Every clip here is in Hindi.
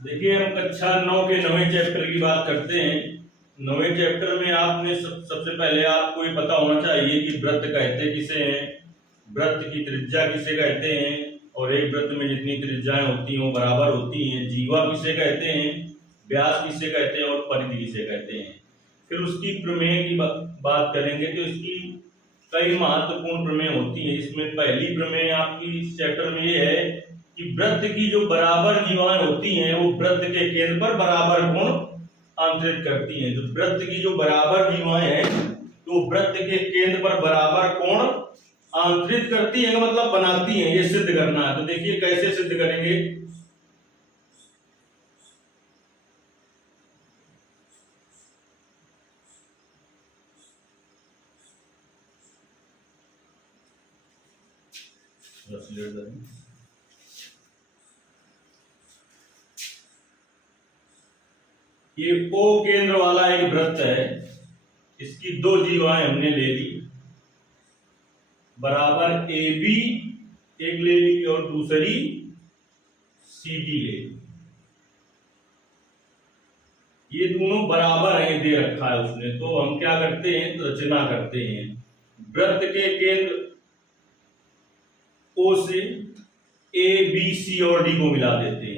देखिए, हम कक्षा 9 के 9वें चैप्टर की बात करते हैं। 9वें चैप्टर में आपने सबसे पहले आपको ये पता होना चाहिए कि वृत्त कहते किसे हैं, वृत्त की त्रिज्या किसे कहते हैं, और एक वृत्त में जितनी त्रिज्याएं होती हैं वो बराबर होती हैं। जीवा किसे कहते हैं, व्यास किसे कहते हैं और परिधि किसे कहते हैं। फिर उसकी प्रमेय की बात करेंगे तो इसकी कई महत्वपूर्ण प्रमेय होती हैं। इसमें पहली प्रमेय आपकी इस चैप्टर में ये है कि वृत्त की जो बराबर जीवाएं होती हैं वो वृत्त के केंद्र पर बराबर कोण आंतरित करती हैं। तो वृत्त की जो बराबर जीवाएं हैं तो वृत्त के केंद्र पर बराबर कोण आंतरित करती हैं, मतलब बनाती हैं। ये सिद्ध करना है। तो देखिए कैसे सिद्ध करेंगे। ये O केंद्र वाला एक वृत्त है। इसकी दो जीवाएं हमने ले ली, बराबर AB एक ले ली और दूसरी CD ले ली। ये दोनों बराबर हैं, दे रखा है उसने। तो हम क्या करते हैं, रचना करते हैं। वृत्त के केंद्र O से A, B, C और D को मिला देते हैं।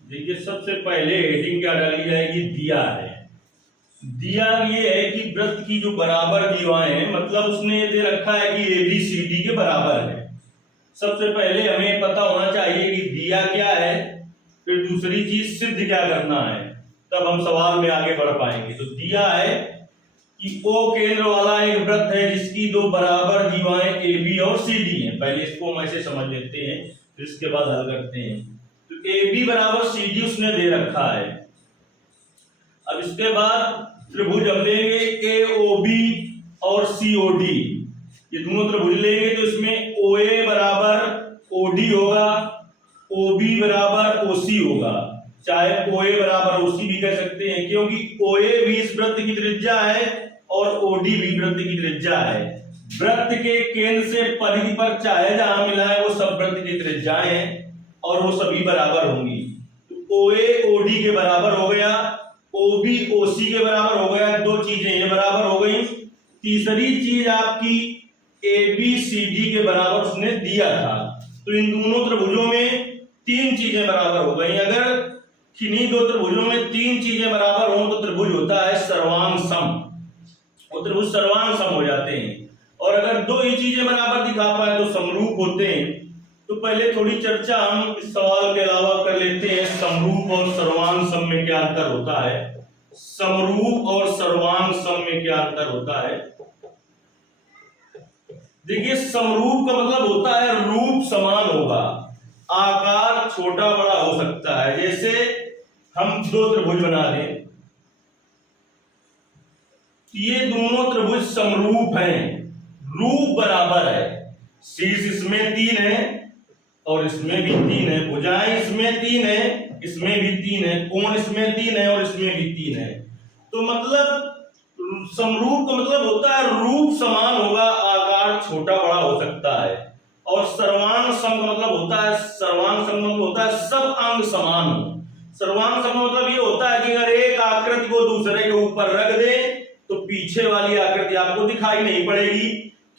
देखिए, सबसे पहले हेडिंग क्या डाली जाएगी, दिया है। दिया ये है कि वृत्त की जो बराबर जीवाएं हैं, मतलब उसने ये दे रखा है कि ABCD के बराबर है। सबसे पहले हमें पता होना चाहिए कि दिया क्या है, फिर दूसरी चीज सिद्ध क्या करना है, तब हम सवाल में आगे बढ़ पाएंगे। तो दिया है कि O केंद्र वाला एक वृत्त है जिसकी दो बराबर जीवाएं AB और CD हैं। पहले इसको हम ऐसे समझ लेते हैं, फिर इसके बाद हल करते हैं। तो AB बराबर CD उसने दे रखा है। अब इसके बाद त्रिभुज हम लेंगे AOB और COD। ये दोनों त्रिभुज लेंगे तो इसमें OA बराबर OD होगा, OB बराबर OC होगा। चाहे OA बराबर OC भी कह सकते हैं, क्योंकि OA भी इस वृत्त की त्रिज्या है और OD भी वृत्त की त्रिज्या है। वृत्त के केंद्र से परिधि पर चाहे जहां मिला है वो सब वृत्त की त्रिज्याएं हैं और वो सभी बराबर होंगी। तो OA OD के बराबर हो गया, OB OC के बराबर हो गया। दो चीजें ये बराबर हो गई। तीसरी चीज आपकी ABCD के बराबर उसने दिया था। तो इन दोनों त्रिभुजों में तीन चीजें बराबर हो गई। अगर किन्हीं दो त्रिभुजों में तीन चीजें बराबर हो तो त्रिभुज होता है सर्वांग सम, वो त्रिभुज सर्वांग सम हो जाते हैं। और अगर दो ही चीजें बराबर दिखा पाए तो समरूप होते हैं। तो पहले थोड़ी चर्चा हम इस सवाल के अलावा कर लेते हैं। समरूप और सर्वांग सम में क्या अंतर होता है, समरूप और सर्वांग सम में क्या अंतर होता है। देखिए, समरूप का मतलब होता है रूप समान होगा, आकार छोटा बड़ा हो सकता है। जैसे हम दो त्रिभुज बना लें, ये दोनों त्रिभुज समरूप हैं, रूप बराबर है। शीर्ष इसमें 3 है और इसमें भी 3 है, भुजाएं इसमें 3 है, इसमें भी 3 है, कोण इसमें 3 है और इसमें भी 3 है। तो मतलब समरूप का मतलब होता है रूप समान होगा, आकार छोटा बड़ा हो सकता है। और सर्वांग सम का मतलब होता है, सर्वांग सम मतलब होता है सब अंग समान हो। सर्वांग सम मतलब ये होता है कि अगर एक आकृति को दूसरे के ऊपर रख दें तो पीछे वाली आकृति आपको दिखाई नहीं पड़ेगी,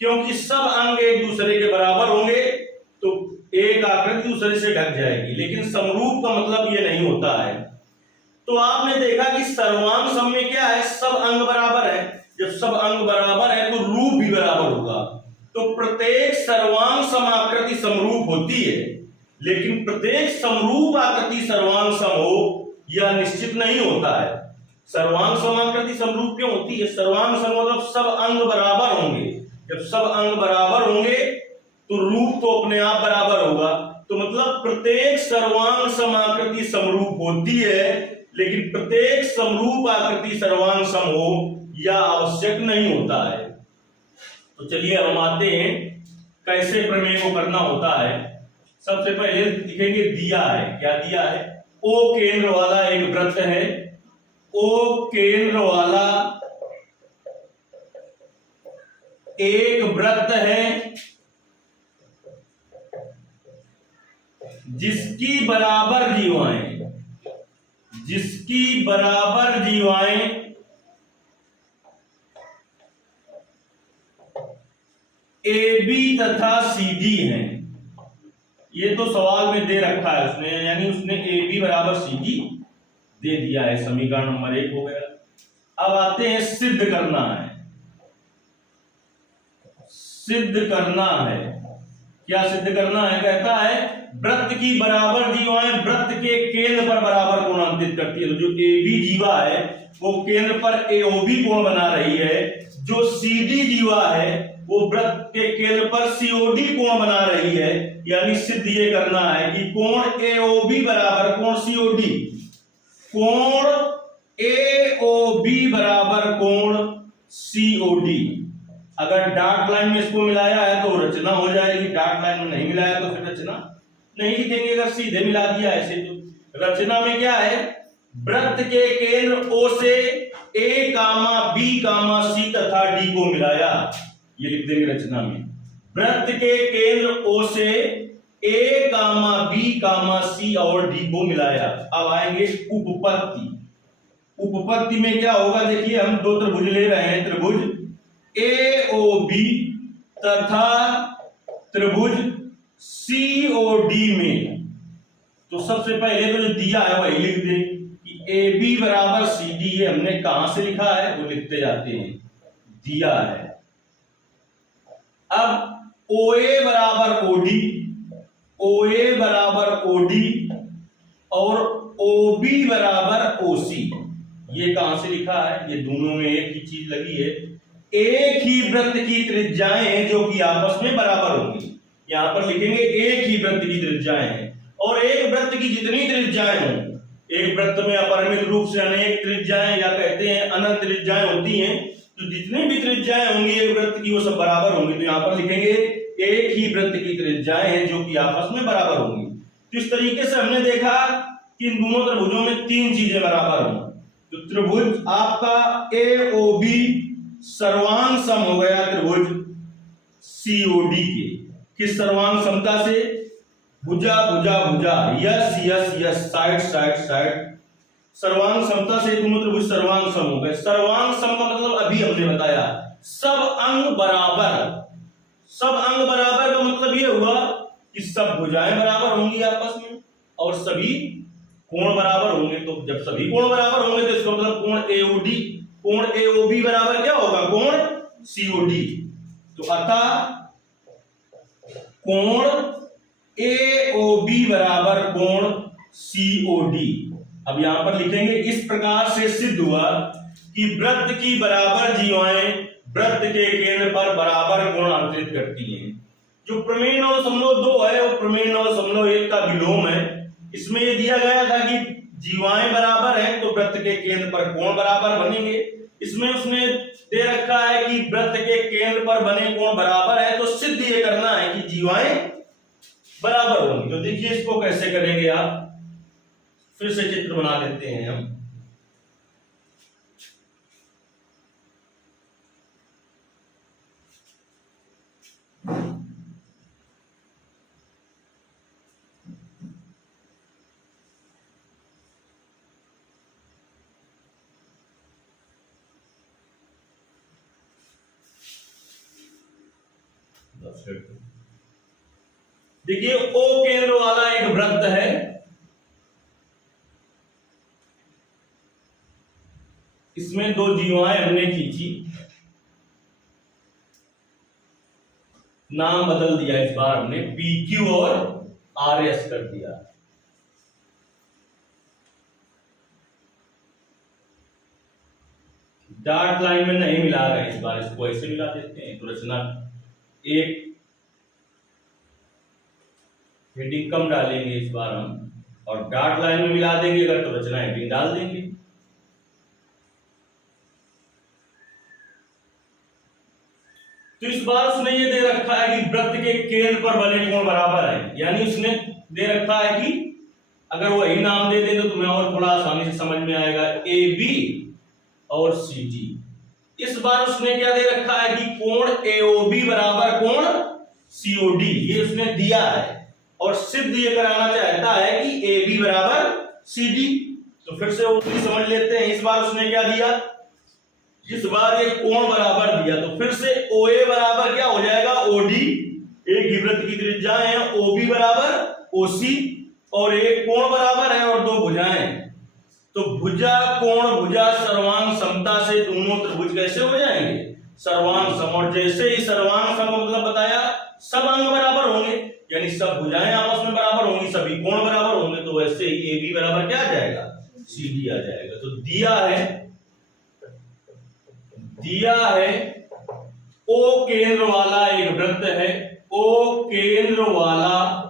क्योंकि सब अंग एक दूसरे के बराबर होंगे तो एक आकृति दूसरे से ढक जाएगी। लेकिन समरूप का मतलब ये नहीं होता है। तो आपने देखा कि सर्वांग सम में क्या है, सब अंग बराबर है। जब सब अंग बराबर है तो रूप भी बराबर होगा। तो प्रत्येक सर्वांग सम आकृति समरूप होती है, लेकिन प्रत्येक समरूप आकृति सर्वांग सम हो यह निश्चित नहीं होता है। सर्वांग सम आकृति समरूप क्यों होती है, सर्वांग सम मतलब सब अंग बराबर होंगे। जब सब अंग बराबर होंगे तो रूप तो अपने आप बराबर होगा। तो मतलब प्रत्येक सर्वांग सम आकृति समरूप होती है, लेकिन प्रत्येक समरूप आकृति सर्वांग सम हो यह आवश्यक नहीं होता है। तो चलिए हम आते हैं कैसे प्रमेय को करना होता है। सबसे पहले लिखेंगे दिया है। क्या दिया है, O केंद्र वाला एक वृत्त है। ओ केंद्र वाला एक वृत्त है जिसकी बराबर जीवाएं AB तथा CD हैं। ये तो सवाल में दे रखा है उसने, यानी उसने AB बराबर CD दे दिया है। समीकरण नंबर 1 हो गया। अब आते हैं सिद्ध करना है। क्या सिद्ध करना है? कहता है वृत्त की बराबर जीवाएं वृत्त के केंद्र पर बराबर कोणांकित करती है। तो जो AB जीवा है वो केंद्र पर AOB कोण बना रही है, जो CD जीवा है वो वृत्त के केंद्र पर COD कोण बना रही है। यानी सिद्ध ये करना है कि कोण AOB बराबर कोण COD, कोण AOB बराबर कोण COD। अगर डॉट लाइन में इसको मिलाया है तो रचना हो जाएगी, डॉट लाइन में नहीं मिलाया तो फिर रचना नहीं लिखेंगे। अगर सीधे मिला दिया ऐसे तो रचना में क्या है? वृत्त के केंद्र O से A, B, C तथा D को मिलाया। ये लिख देंगे रचना में। वृत्त के केंद्र O से A, B, C और D को मिलाया। अब आएंगे उपपत्ति में क्या होगा? देखिए हम दो त्रिभुज ले रहे हैं, त्रिभुज AOB तथा त्रिभुज COD में। तो सबसे पहले तो जो दिया है वही लिख दें कि AB बराबर CD। ये हमने कहां से लिखा है वो लिखते जाते हैं, दिया है। अब OA बराबर OD और OB बराबर OC। ये कहां से लिखा है? ये दोनों में एक ही चीज लगी है। एक ही वृत्त की त्रिज्याएं जो कि आपस में बराबर होंगी। यहां पर लिखेंगे एक ही वृत्त की त्रिज्याएं हैं, और एक वृत्त की जितनी त्रिज्याएं हों, एक वृत्त में अपरिमित रूप से अनेक त्रिज्याएं या कहते हैं अनंत त्रिज्याएं होती हैं, तो जितनी भी त्रिज्याएं होंगी एक वृत्त की वो सब बराबर होंगी। तो यहां पर लिखेंगे एक ही वृत्त की त्रिज्याएं हैं जो कि आपस में बराबर होंगी। तो इस तरीके से हमने देखा कि इन दोनों त्रिभुजों में तीन चीजें बराबर हों। तो त्रिभुज आपका AOB सर्वांग सम हो गया त्रिभुज COD के। किस सर्वांग समता से? भुजा भुजा भुजा, yes yes yes, side side side, सर्वांग समता से दोनों त्रिभुज सर्वांग सम हो गए। सर्वांग सम का मतलब अभी हमने बताया, सब अंग बराबर। सब अंग बराबर का मतलब ये हुआ कि सब भुजाएं बराबर होंगी आपस में और सभी कोण बराबर होंगे। तो जब सभी कोण बराबर होंगे तो इसका मतलब कोण AOD, कोण AOB बराबर क्या होगा? कोण COD। तो अतः कोण AOB बराबर कोण COD। अब यहां पर लिखेंगे इस प्रकार से सिद्ध हुआ कि वृत्त की बराबर जीवाएं वृत्त के केंद्र पर बराबर कोण अंतरित करती हैं। जो प्रमेय 9.2 है वो प्रमेय 9.1 का विलोम है। इसमें ये दिया गया था कि जीवाएं बराबर हैं तो वृत्त के केंद्र पर कोण बराबर बनेंगे। इसमें उसने दे रखा है कि वृत्त के केंद्र पर बने कोण बराबर है, तो सिद्ध ये करना है कि जीवाएं बराबर होंगी। तो देखिए इसको कैसे करेंगे आप, फिर से चित्र बना लेते हैं हम। देखिए O केंद्र वाला एक वृत्त है, इसमें दो जीवाएं हमने खींची, नाम बदल दिया इस बार हमने, PQ और RS कर दिया। डॉट लाइन में नहीं मिला रहे इस बार, इसको ऐसे मिला देते हैं। तो रचना एक हेडिंग कम डालेंगे इस बार हम, और डॉट लाइन में मिला देंगे अगर तो रचना हेडिंग डाल देंगे। तो इस बार उसने ये दे रखा है कि वृत्त के केंद्र पर बने कोण बराबर है, यानी उसने दे रखा है कि अगर वही नाम दे दे तो तुम्हें और थोड़ा आसानी से समझ में आएगा। ए बी और सी डी। इस बार उसने क्या दे रखा है कि कोण एओबी बराबर कोण सीओडी, ये उसने दिया है और सिद्ध ये कराना चाहता है कि ए बी बराबर सी डी। तो फिर से वो समझ लेते हैं। इस बार उसने क्या दिया, इस बार ये कोण बराबर दिया, तो फिर से ओ ए बराबर क्या हो जाएगा ओडी, एक ही वृत्त की त्रिज्याएं हैं, ओबी बराबर ओसी, और एक कोण बराबर है और दो भुजाएं। तो भुजा कोण भुजा सर्वांग समता से दोनों त्रिभुज कैसे हो जाएंगे, सर्वांग सम। और जैसे ही सर्वांग सम मतलब बताया सब अंग बराबर होंगे, यानी सब भुजाएं आपस में बराबर होंगी, सभी कोण बराबर होंगे, तो वैसे ही ए बी बराबर क्या आ जाएगा, सी डी आ जाएगा। तो दिया है ओ केंद्र वाला एक वृत्त है, ओ केंद्र वाला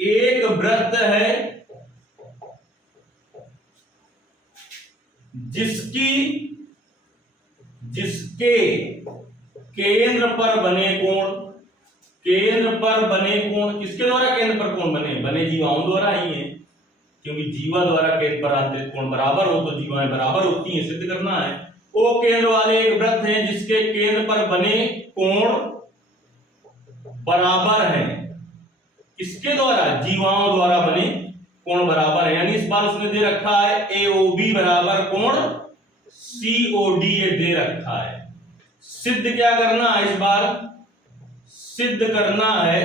एक वृत्त है जिसके केंद्र पर बने कोण, केंद्र पर बने कोण किसके द्वारा केंद्र पर कोण बने जीवाओं द्वारा ही है, क्योंकि जीवा द्वारा केंद्र पर आंतरिक कोण बराबर हो तो जीवाएं बराबर होती हैं, सिद्ध करना है। ओ केंद्र वाले एक वृत्त हैं जिसके केंद्र पर बने कोण बराबर हैं, किसके द्वारा, जीवाओं द्वारा बने कोण बराबर है। यानी इस बार उसने दे रखा है एओबी बराबर कोण सीओडी, ये दे रखा है। सिद्ध क्या करना है, इस बार सिद्ध करना है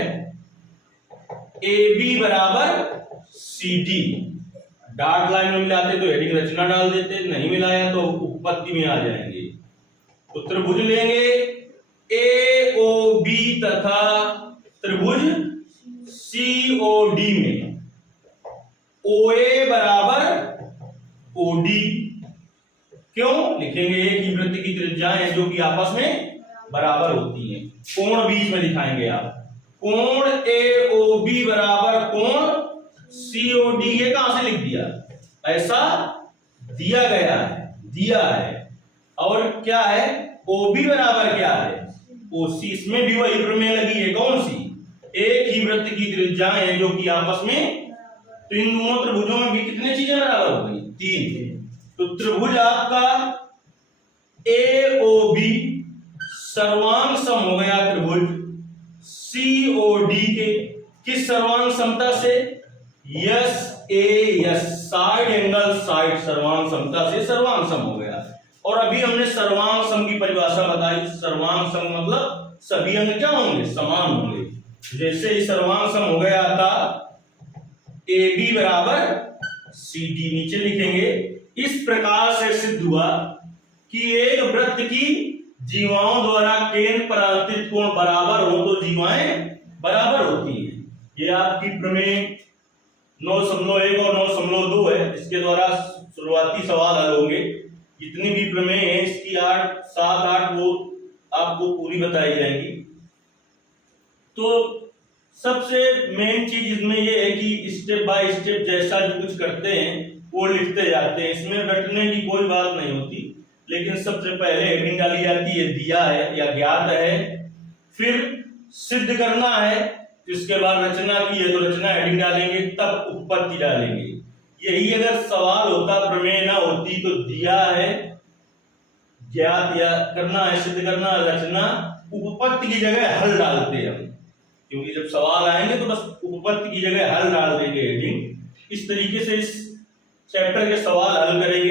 ए बी बराबर सी डी। डॉट लाइन में मिलाते तो हेडिंग रचना डाल देते, नहीं मिलाया तो उपपत्ति में आ जाएंगे। तो त्रिभुज लेंगे ए ओ बी तथा त्रिभुज सी ओ डी में ओ ए बराबर ओ डी। क्यों लिखेंगे, एक ही वृत्त की त्रिज्याएं जो कि आपस में बराबर होती हैं। कोण बीच में दिखाएंगे आप, कोण ए ओ बी बराबर कोण सीओडी, ये कहां से लिख दिया, ऐसा दिया गया है। और क्या है, ओबी बराबर क्या है ओसी, इसमें भी वही प्रमेय लगी है, कौन सी, एक ही वृत्त की त्रिज्याएं हैं जो कि आपस में, तो इन दोनों त्रिभुजों में भी कितनी चीजें बराबर हो गई, तीन। तो त्रिभुज आपका ए ओ बी सर्वांग सम हो गया त्रिभुज सीओडी के, किस सर्वांग समता से, यस ए यस, साइड एंगल साइड सर्वांग समता से सर्वांग सम हो गया। और अभी हमने सर्वांग सम की परिभाषा बताई, सर्वांग सम मतलब सभी अंग क्या होंगे, समान होंगे। जैसे ही सर्वांग सम हो गया था ए बी बराबर सी डी, नीचे लिखेंगे। इस प्रकार से सिद्ध हुआ कि एक वृत्त की जीवाओं द्वारा केंद्र पर आंतरिक कोण बराबर हो तो जीवाएं बराबर होती हैं। ये आपकी प्रमेय 9.1 और 9.2 है, इसके द्वारा शुरुआती सवाल हल होंगे। जितनी भी प्रमेय है इसकी 8, 7, 8 वो आपको पूरी बताई जाएंगी। तो सबसे मेन चीज इसमें ये है कि स्टेप बाय स्टेप जैसा जो कुछ करते हैं वो लिखते जाते हैं, इसमें रटने की कोई बात नहीं होती। लेकिन सबसे पहले हेडिंग डाली जाती है दिया है या ज्ञात है, फिर सिद्ध करना है, इसके बाद रचना की है तो रचना हेडिंग डालेंगे, तब उपपत्ति डालेंगे। यही अगर सवाल होता, प्रमेय ना होती, तो दिया है ज्ञात या करना है सिद्ध करना, रचना, उपपत्ति की जगह हल डालते हैं हम, क्योंकि जब सवाल आएंगे तो बस उपपत्ति की जगह हल डाल देंगे हेडिंग। इस तरीके से इस चैप्टर के सवाल हल करेंगे।